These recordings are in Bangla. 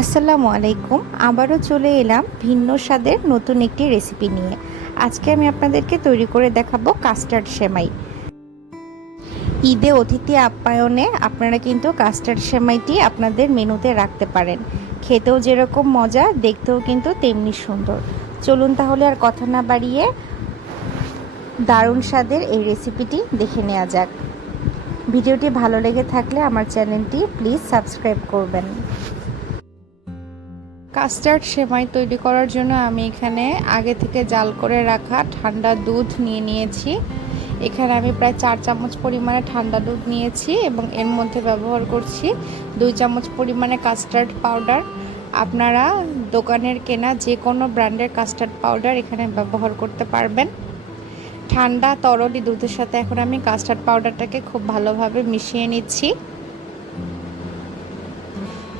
আসসালামু আলাইকুম। আবারও চলে এলাম ভিন্ন স্বাদের নতুন একটি রেসিপি নিয়ে। আজকে আমি আপনাদেরকে তৈরি করে দেখাবো কাস্টার্ড সেমাই। ঈদে অতিথি আপ্যায়নে আপনারা কিন্তু কাস্টার্ড সেমাইটি আপনাদের মেনুতে রাখতে পারেন। খেতেও যেরকম মজা, দেখতেও কিন্তু তেমনি সুন্দর। চলুন তাহলে আর কথা না বাড়িয়ে দারুণ স্বাদের এই রেসিপিটি দেখে নেওয়া যাক। ভিডিওটি ভালো লেগে থাকলে আমার চ্যানেলটি প্লিজ সাবস্ক্রাইব করবেন। কাস্টার্ড সেমাই তৈরি করার জন্য আমি এখানে আগে থেকে জাল করে রাখা ঠান্ডা দুধ নিয়ে নিয়েছি। এখানে আমি প্রায় 4 চামচ পরিমাণে ঠান্ডা দুধ নিয়েছি এবং এর মধ্যে ব্যবহার করছি 2 চামচ পরিমাণে কাস্টার্ড পাউডার। আপনারা দোকানের কেনা যে কোনো ব্র্যান্ডের কাস্টার্ড পাউডার এখানে ব্যবহার করতে পারবেন। ঠান্ডা তরল দুধের সাথে এখন আমি কাস্টার্ড পাউডারটাকে খুব ভালোভাবে মিশিয়ে নিচ্ছি।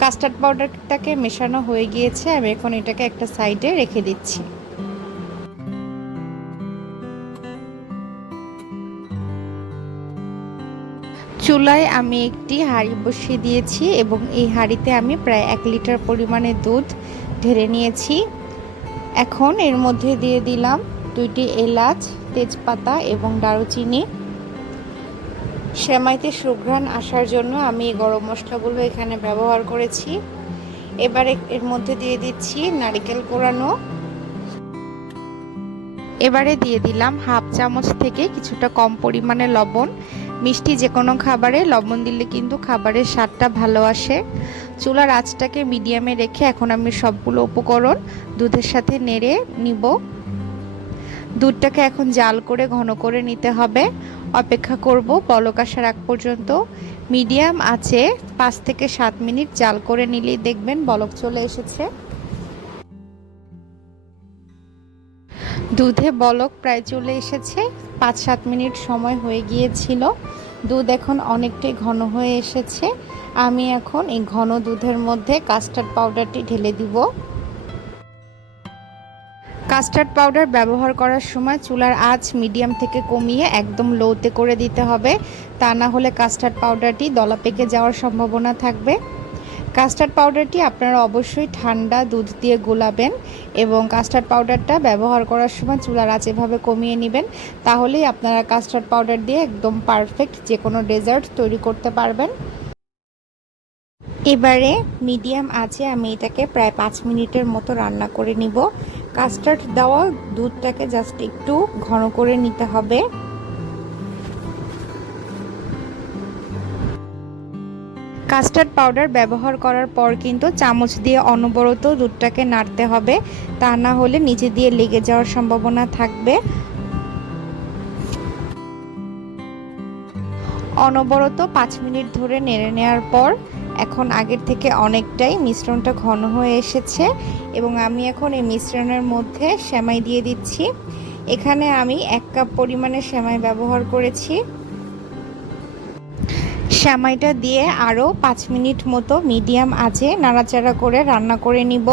কাস্টার্ড পাউডারটাকে মেশানো হয়ে গিয়েছে, আমি এখন এটাকে একটা সাইডে রেখে দিচ্ছি। চুলায় আমি একটি হাঁড়ি বসিয়ে দিয়েছি এবং এই হাঁড়িতে আমি প্রায় 1 লিটার পরিমাণে দুধ ঢেলে নিয়েছি। এখন এর মধ্যে দিয়ে দিলাম 2টি এলাচ, তেজপাতা এবং দারুচিনি। সেমাইতে সুঘ্রাণ আসার জন্য আমি গরম মশলাগুলো এখানে ব্যবহার করেছি। এবারে এর মধ্যে দিয়ে দিচ্ছি নারকেল কোড়ানো। এবারে দিয়ে দিলাম 1/2 চামচ থেকে কিছুটা কম পরিমাণে লবণ। মিষ্টি যে কোনো খাবারে লবণ দিলে কিন্তু খাবারের স্বাদটা ভালো আসে। চুলার আঁচটাকে মিডিয়ামে রেখে এখন আমি সবগুলো উপকরণ দুধের সাথে নেড়ে নিব। দুধটাকে এখন জাল করে ঘন করে নিতে হবে। অপেক্ষা করব বলক আসার আগ পর্যন্ত। মিডিয়াম আঁচে 5 থেকে 7 মিনিট জাল করে নিলেই দেখবেন বলক চলে এসেছে। দুধে বলক প্রায় চলে এসেছে, 5-7 মিনিট সময় হয়ে গিয়েছিল। দুধ এখন অনেকটাই ঘন হয়ে এসেছে। আমি এখন এই ঘন দুধের মধ্যে কাস্টার্ড পাউডারটি ঢেলে দিব। কাস্টার্ড পাউডার ব্যবহার করার সময় চুলার আঁচ মিডিয়াম থেকে কমিয়ে একদম লোতে করে দিতে হবে, তা না হলে কাস্টার্ড পাউডারটি দলা পেকে যাওয়ার সম্ভাবনা থাকবে। কাস্টার্ড পাউডারটি আপনারা অবশ্যই ঠান্ডা দুধ দিয়ে গোলাবেন এবং কাস্টার্ড পাউডারটা ব্যবহার করার সময় চুলার আঁচ এভাবে কমিয়ে নেবেন, তাহলেই আপনারা কাস্টার্ড পাউডার দিয়ে একদম পারফেক্ট যে কোনো ডেজার্ট তৈরি করতে পারবেন। এবারে মিডিয়াম আঁচে আমি এটাকে প্রায় 5 মিনিটের মতো রান্না করে নিব। কাস্টার্ড দেওয়া দুধটাকে জাস্ট একটু ঘন করে নিতে হবে। কাস্টার্ড পাউডার ব্যবহার করার পর কিন্তু চামচ দিয়ে অনবরত দুধটাকে নাড়তে হবে, তা না হলে নিচে দিয়ে লেগে যাওয়ার সম্ভাবনা থাকবে। অনবরত 5 মিনিট ধরে নেড়ে নেওয়ার পর এখন আগের থেকে অনেকটাই মিশ্রণটা ঘন হয়ে এসেছে এবং আমি এখন এই মিশ্রণের মধ্যে সেমাই দিয়ে দিচ্ছি। এখানে আমি 1 কাপ পরিমাণে সেমাই ব্যবহার করেছি। সেমাইটা দিয়ে আরও 5 মিনিট মতো মিডিয়াম আঁচে নাড়াচাড়া করে রান্না করে নিব।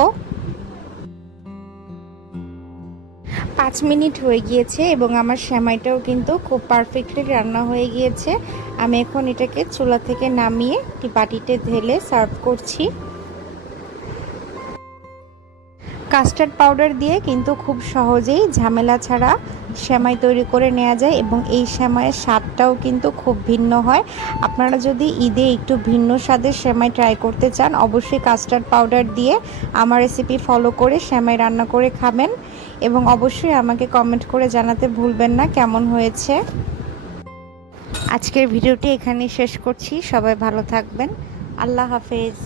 5 মিনিট হয়ে গিয়েছে এবং আমার সেমাইটাও কিন্তু খুব পারফেক্টলি রান্না হয়ে গিয়েছে। আমি এখন এটাকে চুলা থেকে নামিয়ে একটি বাটিতে ঢেলে সার্ভ করছি। কাস্টার্ড পাউডার দিয়ে কিন্তু খুব সহজেই ঝামেলা ছাড়া সেমাই তৈরি করে নেওয়া যায় এবং এই সেমাইয়ের স্বাদটাও কিন্তু খুব ভিন্ন হয়। আপনারা যদি ঈদে একটু ভিন্ন স্বাদের সেমাই ট্রাই করতে চান, অবশ্যই কাস্টার্ড পাউডার দিয়ে আমার রেসিপি ফলো করে সেমাই রান্না করে খাবেন এবং অবশ্যই আমাকে কমেন্ট করে জানাতে ভুলবেন না কেমন হয়েছে। আজকের ভিডিওটি এখানেই শেষ করছি। সবাই ভালো থাকবেন। আল্লাহ হাফেজ।